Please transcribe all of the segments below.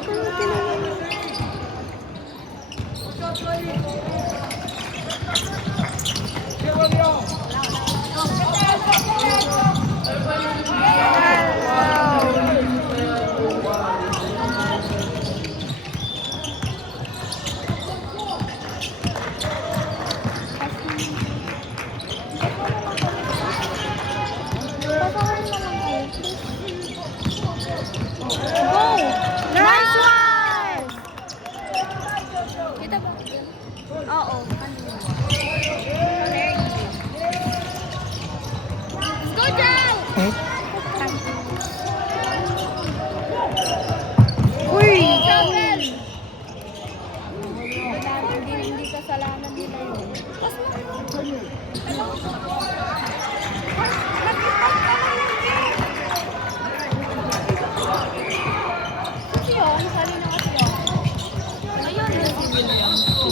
ko na tinanong.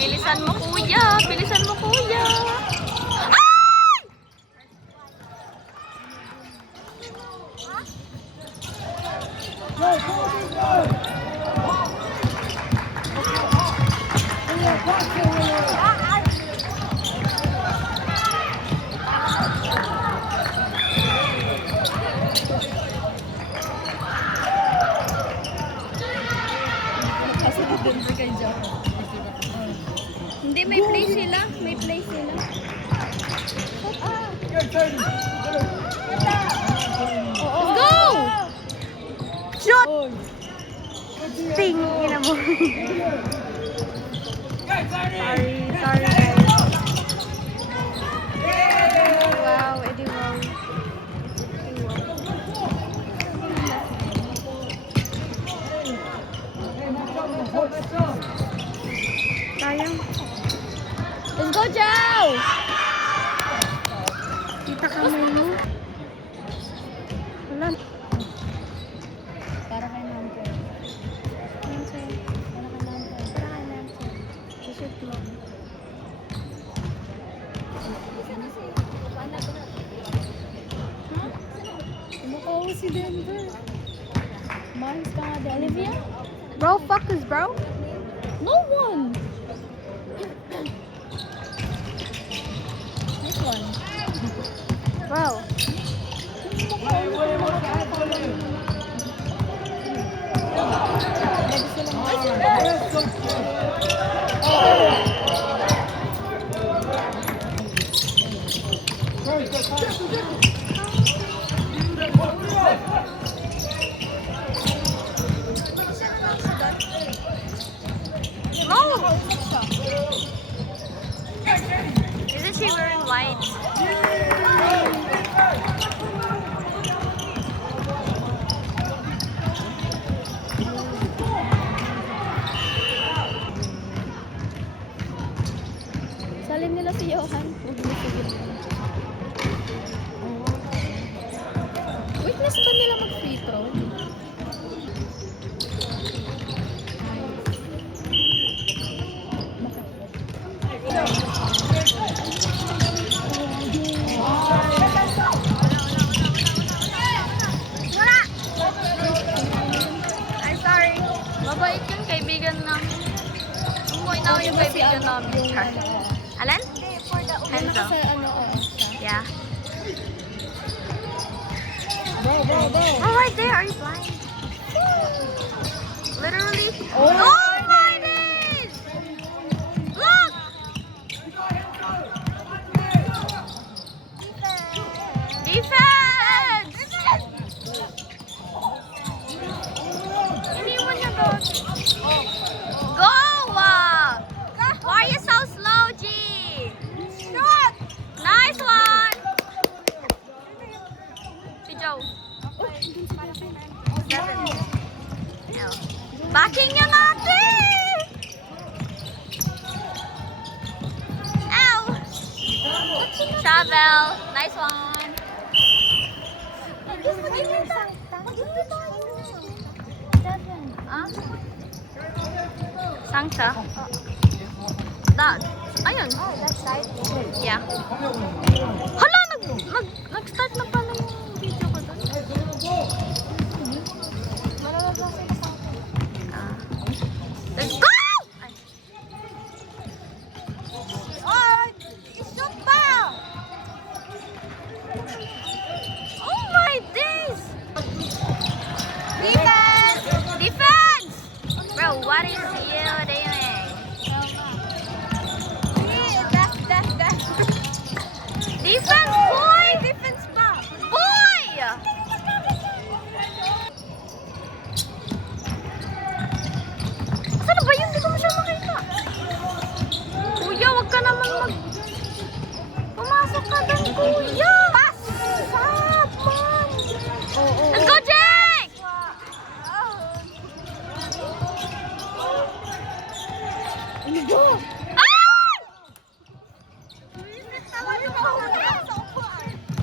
Bilisan mo kuya, bilisan mo kuya. Hindi, may play sila. May play sila. Go! Shoot! Ting! Ina mo. Sorry guys. Wow, edi wow. Sayang. Let's go, Joe! Kita kamay mo. Wala. Para kay Nancy. Nancy. Para kay Nancy. Para kay Nancy. Shoot mo. Mukha ko si Denver. Mahis ka nga, Olivia? Bro, focus bro. No one! Nice one. Wow. Isn't she wearing white? Salin nila si Johan. Weakness ba nila mag-free throw? I'm sorry. Mabait yung kaibigan namin. Umuwi na yung kaibigan namin. Alan? Henzo. Yeah. Oh, right there. Are you blind? Literally. Oh my days! Look! Defense! Iniwan niya doon. Go! Why are you so slow, G? Shot! Nice one! Si Joe. 7. No. Backing niya natin! Ow! Travel. Nice one. Ah? Sangcha? That. Ayun. Yeah. Hala! Nag-start na pala yung video ko doon. Ah. What is you doing? Defense, boy! Defense pa! Boy! Saan na ba yun? Hindi ko masyadong makita. Kuya, wag ka naman pumasok ka doon, kuya! Stop, man! Let's go, Jake! Ano ba? Ah!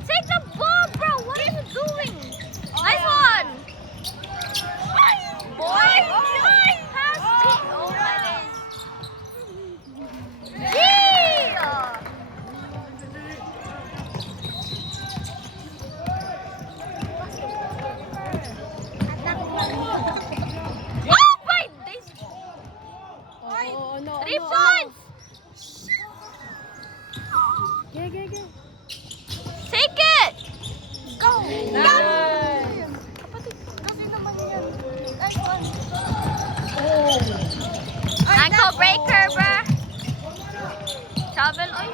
Take the ball, bro! What are you doing? Nice one! Boy! Pass it! Oh, my days. Yeah! Oh, my days! Oh, no. 3 points! Ge. Take it! Go! Nice. Ankle breaker, bruh. Travel, oy.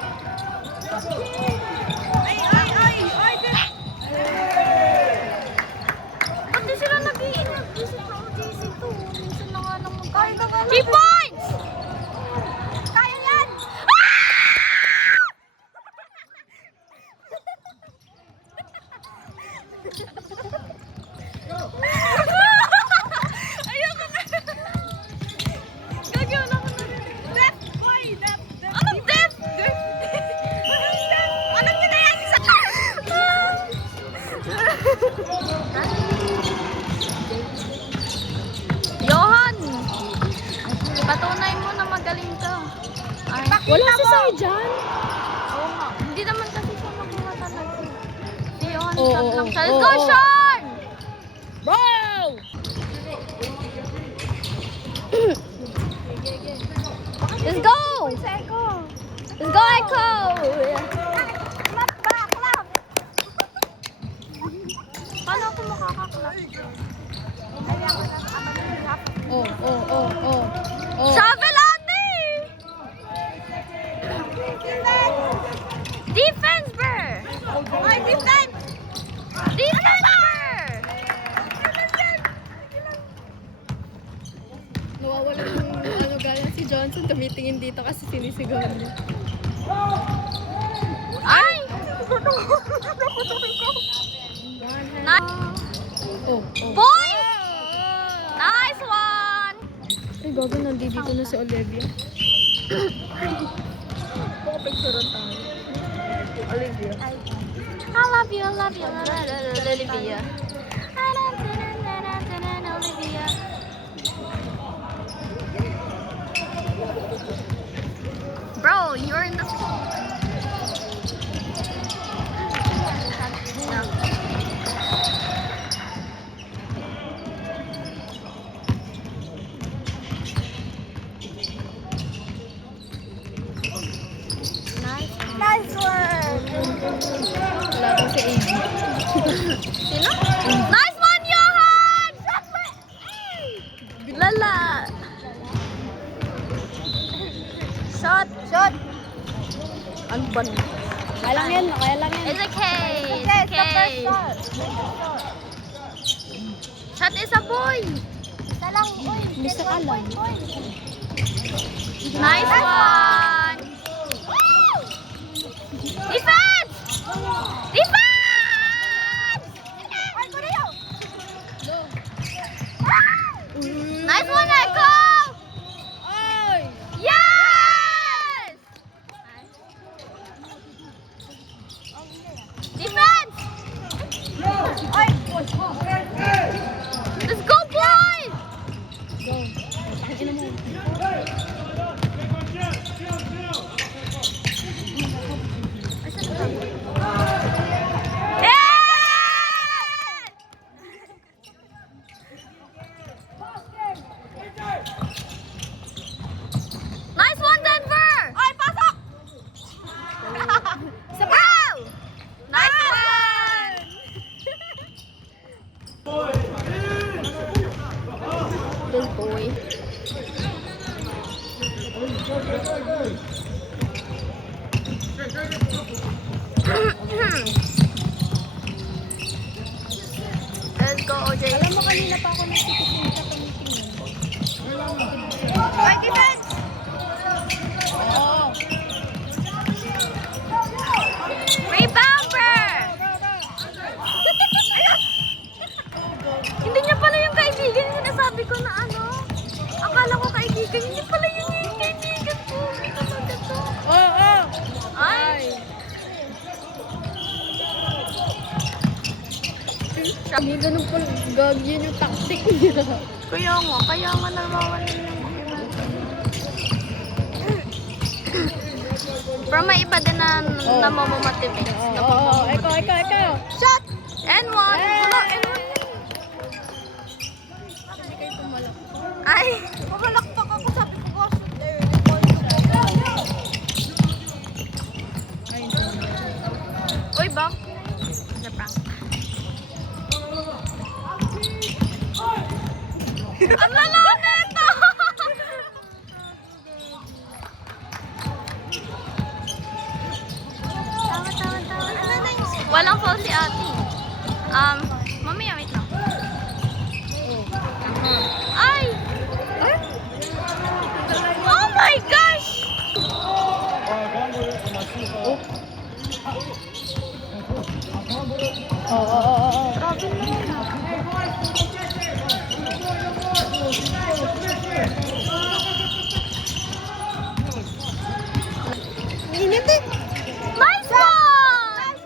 Ba't di sila nag-iinag? Visit na ang JC2. Minsan na nga lang mag- 3 points! Kaya yan! Ayoko na. Gagawin ako na rin. Left, boy! Left. Anong left? Anong ginayang isa? Johan! Patunay mo na magaling ka. Ay, Wala si Sai dyan. oo nga. Hindi naman kasi siya nakuha talaga. Si Johan, Oo, shot lang oo, siya. oo, Let's go, oo. Sean! Bro! Let's go! Let's go, Echo! Paano ako makakaklap? Oh. Shovel ate! Defense, bro! Ay, defense! Defense, bro! Nawawala yung ano gala si Johnson tumitingin dito kasi sinisigawan niya. Ay! Nice! Oh. Boy! Nice one! Ay, bago nandito na si Olivia. Picturean tayo. Olivia. I love you, Olivia. Olivia. Bro, you're in the school. Nice one. Wala daw si AG. Sino? Nice one, Johan! Lala. Shot. Ano ba? Kaya lang yan. It's okay. It's okay. Shot is a boy. Bisa ka lang. Nice one. Defense! Defense! Nice one, Echo! Ay! Yes! Defense! Let's go, boys! Go. Tangina mo. Nice one, Denver! Ay, pasok! Sa brow! Nice one! Little boy. Let's go, OJ. Alam mo, kanina pa ako nagtitigil sa tumitingin. Right defense! Oo. Rebounder! Hindi niya pala yung kaibigan yung sinasabi ko na ano. Akala ko kaibigan, hindi pala yun yung kaibigan ko. Talaga to. Oo. Ay! Hindi ganun pala. Gag, yun yung tactic niya. Kaya nga nawawalan yung iba. Pero may iba din na namamamotivate. Oo. Ikaw. Shot! And one! Wala, and one. Hindi kayo tumalak. Ay! Pumalakpak ako, sabi ko go shoot there. Uy, bang! The prank. Ang lalaw na ito! Walang fault si ate. Mamaya, wait lang. Ay! Oh my gosh! Oo. Grabe naman. Init eh. Nice one!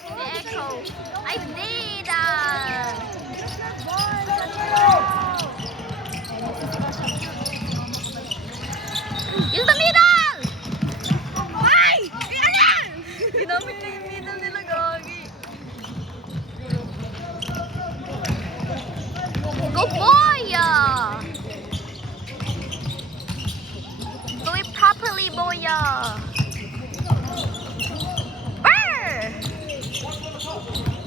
Si Echo. I did! Use the middle! Ay! Ayan! Ginamit niya yung middle nila, gagi. Go boy! Do it properly, boy! Brr!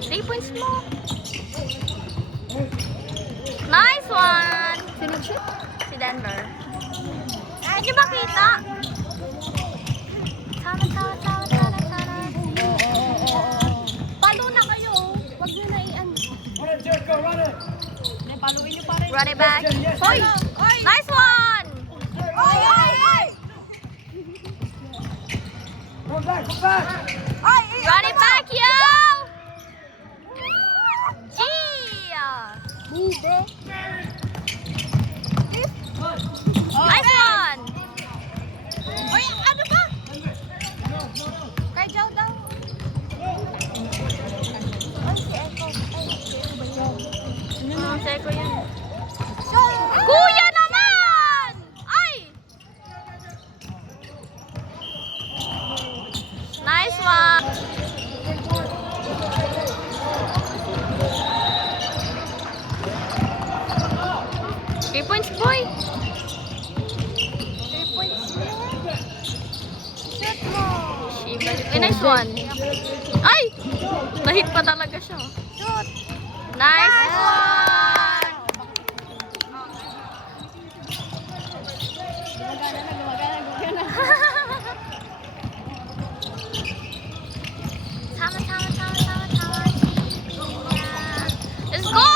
3 points mo. Nice one! Sino shoot? Si Denver. Hindi ba kita? Tara. Oo. Palo na kayo. Wag nyo na i-an. Paluin niyo pa rin. Run it back. Hoy! Nice one! Run it back, yo! Gee! Nice one! Oy, ano ba? Kay Joe daw. Si Echo. Si Echo yan. Kuya naman! Ay! Nice one! Three points, boy! 3 points mo. Shot mo. Ay, nice one. Ay! Nahit pa talaga siya. Shoot! Nice one! Gumagana. Tama. Let's go!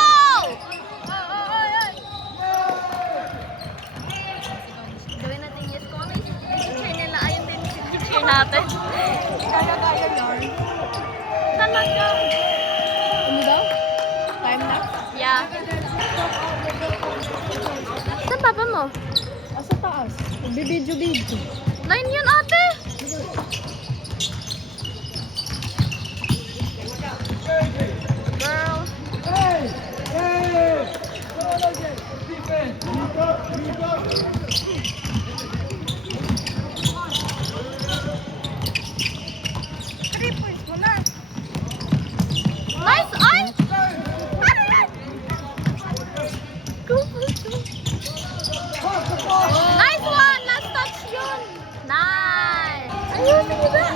Gawin natin yes ko. Ano yung cheer nila? Ayun din yung cheer natin. Kaya yun. Talaga. Ano daw? Time na? Yeah. Saan papa mo? Sa taas. Bibidyo. Line yun, ate. Girl. Nice! Ay! Ano yan? Go. Nice one! Last touch yun! Nice! Ayun, sige ba?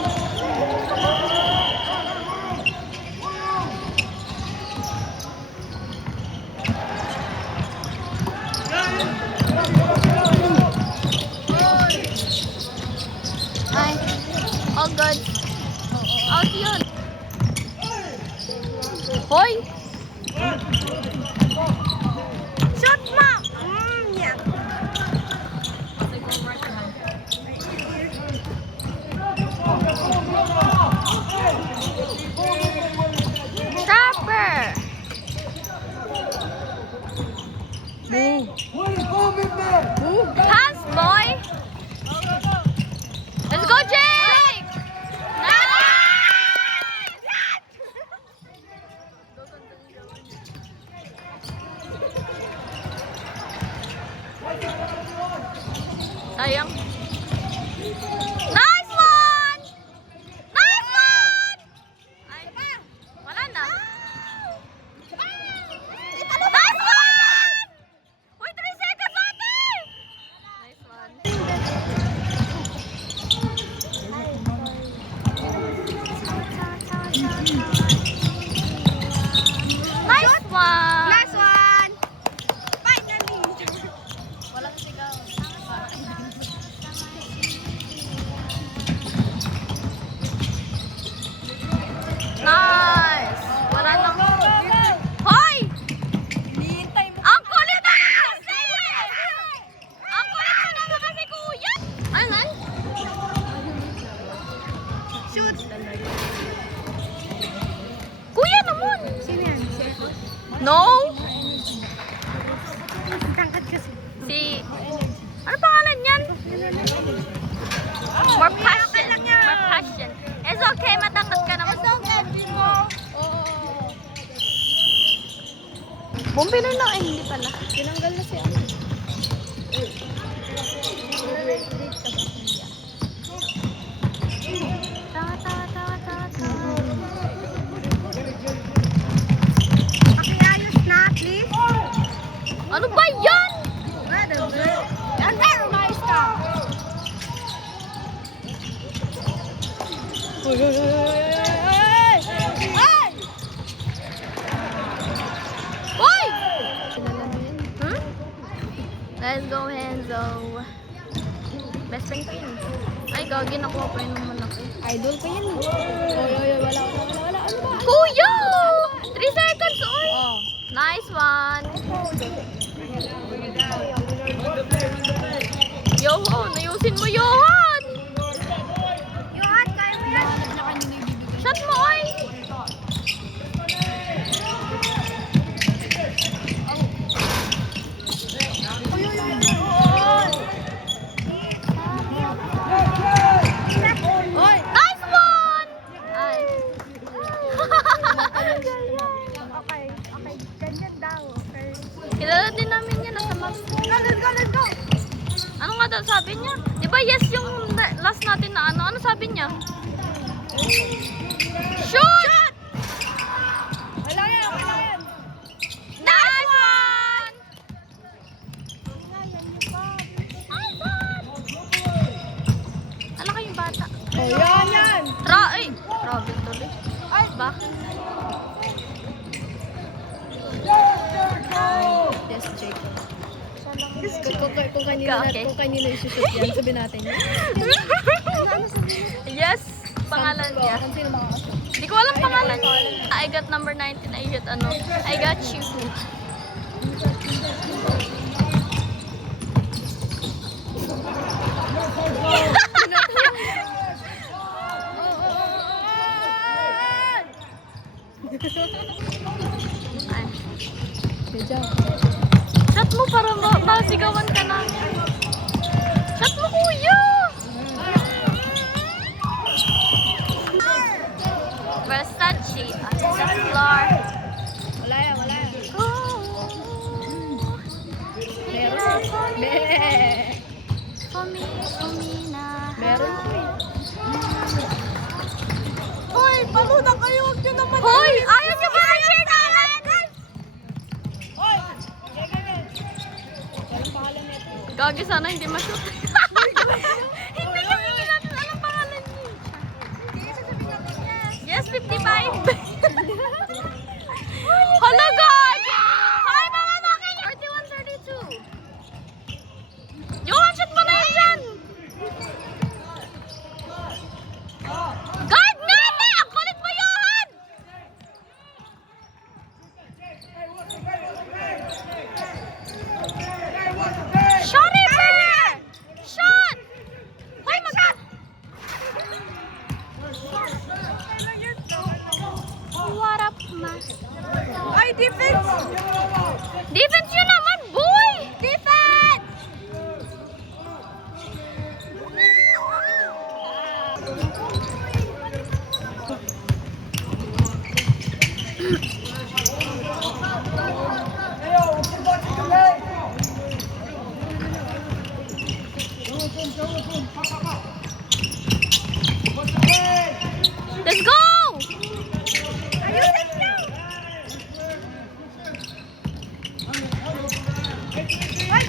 Ay, all good. Out yun. Hoy! Shoot mo! Yeah. Trapper! Pass, boy! Let's go, Jake! Sayang. Nice one! Nice one! Ay, wala na. Nice one! Uy, 3 seconds natin! Nice one. Nice one! Last one! Finally! Walang sigaw. Nice! Wala nang... Hoy! Hinihintay mo. Ang kulit na kasi! Ang kulit na kasi, kuya! Ano? Shoot! Kuya naman! Sino yan? No! Tangkad kasi. Si... Ano pangalan yan? More passion. More passion. It's okay, matangkat ka naman. It's okay, Oo. Bumpilo na eh, hindi pala. Tinanggal na siya. Pakiayos na, please. Ano ba yan? Under, umayos ka. Uy, uy, uy, uy, uy, uy! Uy! Hmm? Let's go, Henzo. Best friend ko yun. Ay, gagi, nakuha pa yun naman ako. Idol ko yan. Oy, oy, oy, wala. Ano ba? Kuya! 3 seconds, oy! Oh. Nice one! Yohan, ayusin mo, Yohan! Yohan, kaya mo yan. Na kanina ibibigay. Shot mo, oy! Oy! Nice one! Ay. Okay. Ganyan daw. Okay. Kilala din namin yan, nasa maps. Let's go! Ano nga daw sabi niya? Di ba yes yung last natin na ano? Ano sabi niya? Shoot! Wala yan. Nice one! Ano kayong bata? Oh, yan. Ay! Grabe tuloy. Ay, bakit? Yes, Jacob. Kung kanino Okay. isushoot yan, sabihin natin. Yes! Pangalan niya. Kung sino makakashoot. Hindi ko alam pangalan niya. I got number 19. I got ano. I got you. Ay. Good job. Shot mo para masigawan ka na. Shot mo, kuya! Versace on the floor. Wala yan. Oh. Meron. Kumina. Meron po eh. Hoy, paluna kayo. Huwag nyo naman. Hoy! Ayaw niyo ba ang share namin? Hoy! Walang pangalan nito. Gagi, sana hindi ma-shoot. Hindi kasi hindi natin alam pangalan niya. Yes, 55. Hala, gagi! Hoy, mga nakin! 31, 32.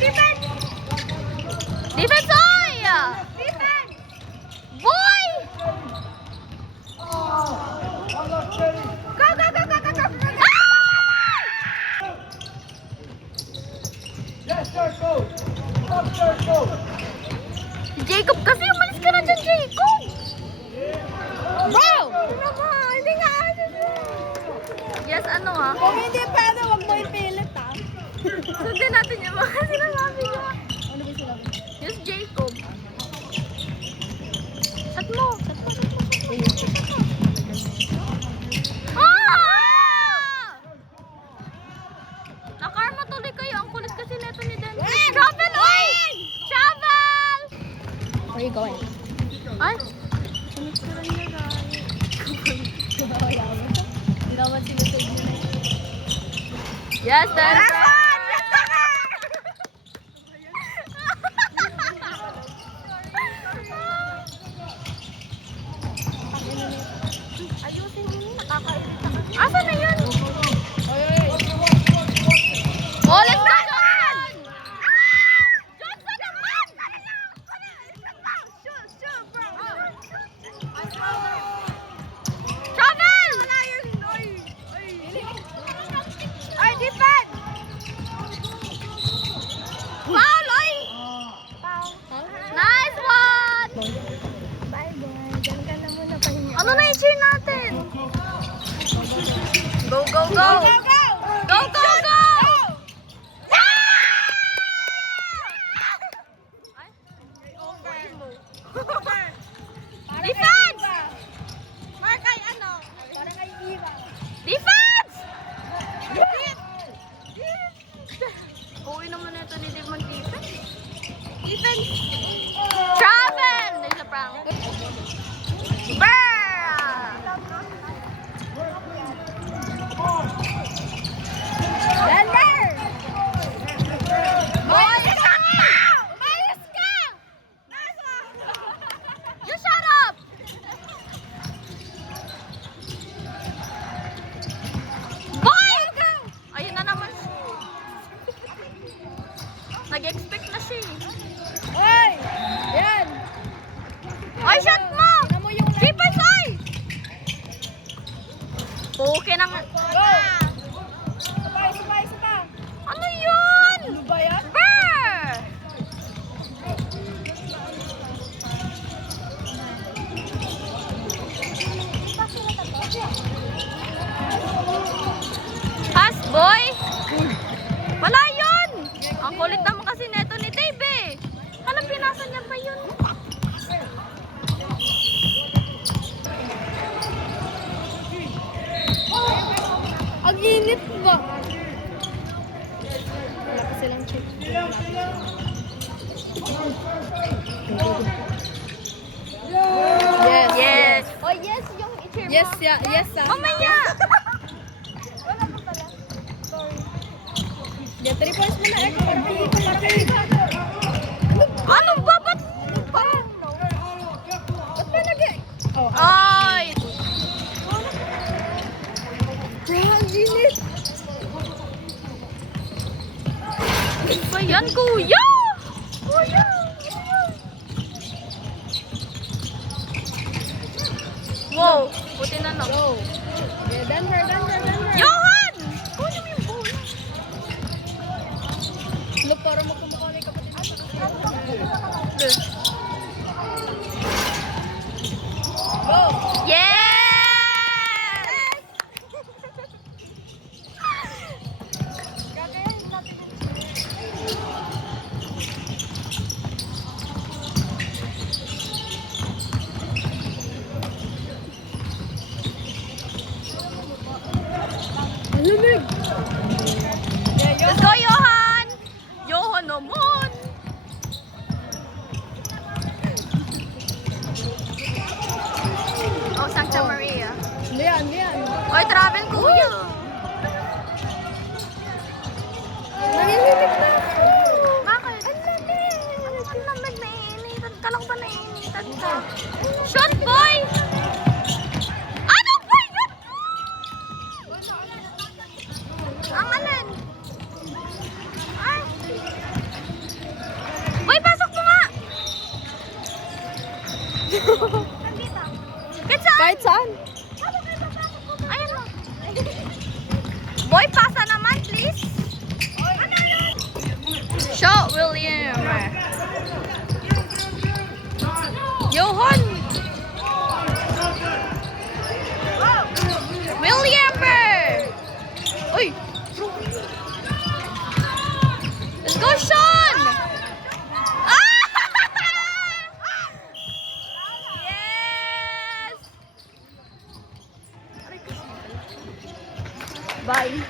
defense! Defense, oy! Defense! Boy! Go, go, go, go, go, go! Ah! Yes, sir, go! Up, sir, go! Jacob kasi, umalis ka na dyan, Jacob! Bro! Hindi nga. Yes, ano ah? Kung hindi pwede, wag mo ipilit ah. Sundin natin yung mga sinasabi niya. Ano ba sila? Yes, Jacob. Shot mo. Ah! Nakarma tuloy kayo. Ang kulit kasi neto ni Dan. Travel, oy! Travel! Where you going? Ay, Hindi naman sinusog nyo na. yes, that's Asan na yun? Oh, let's go, Johnson! Johnson naman! Travel! Ay, defense! Foul, oy! Nice one! Bye-bye. Diyan ka na muna pahinga. Ano na i-cheer natin? Go, go, go! Go, go, go! Defense! Mark ay ano? Para kay Iva. Defense! Uwi naman ito ni Dave mag-defense. Defense! Travel! There's a prank. Brr! Lander! Umayos ka! Umayos ka! You shut up! Boy! Ayun na naman. Nag-expect na siya eh. Oy! Yan! Ay, shot mo! Tingnan mo yung Defense, ay! Okay na nga. Go! Sabay, sabay, sabay! Ano yun? Ano ba yan? Brr! Pass, boy! Wala yun! Ang kulit naman kasi neto ni Dave eh. Alam, pinasa niya pa yun. Ang init ba? Wala pa silang check. Yes. Yes! Oh, yes! Yung i-cheer mo. Yes, yeah, yes, ah. Mamaya! Yeah, 3 points mo na eh. Kapag di ka marating. Ano ba? Ba't? Ba't ba nag- Oh, Ay! ang init. Ano ba yan, kuya? Kuya! Wow! Puti na no. Go. Yeah, Denver, Denver, Denver. Johan! Kunin mo yung bola. Look, para magkamukha na yung kapatid mo. Go. Yes! Ang lamig. Let's go, Johan! Johan naman! Oh, Santa Maria. Ano yan, ano yan? Oy, travel, kuya! Nanginginig na. Bakit? Ang lamig! Ang lamig, naiinitan ka lang ba naiinitan ka? Shot, boy! Ano ba yun? Ang alin? Ay! Bakit saan? Ayan o. Boy, pasa naman, please. Shot, William. Johan. William. Uy. Let's go, Sean. Ah! Yes. Bye.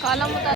Kala mo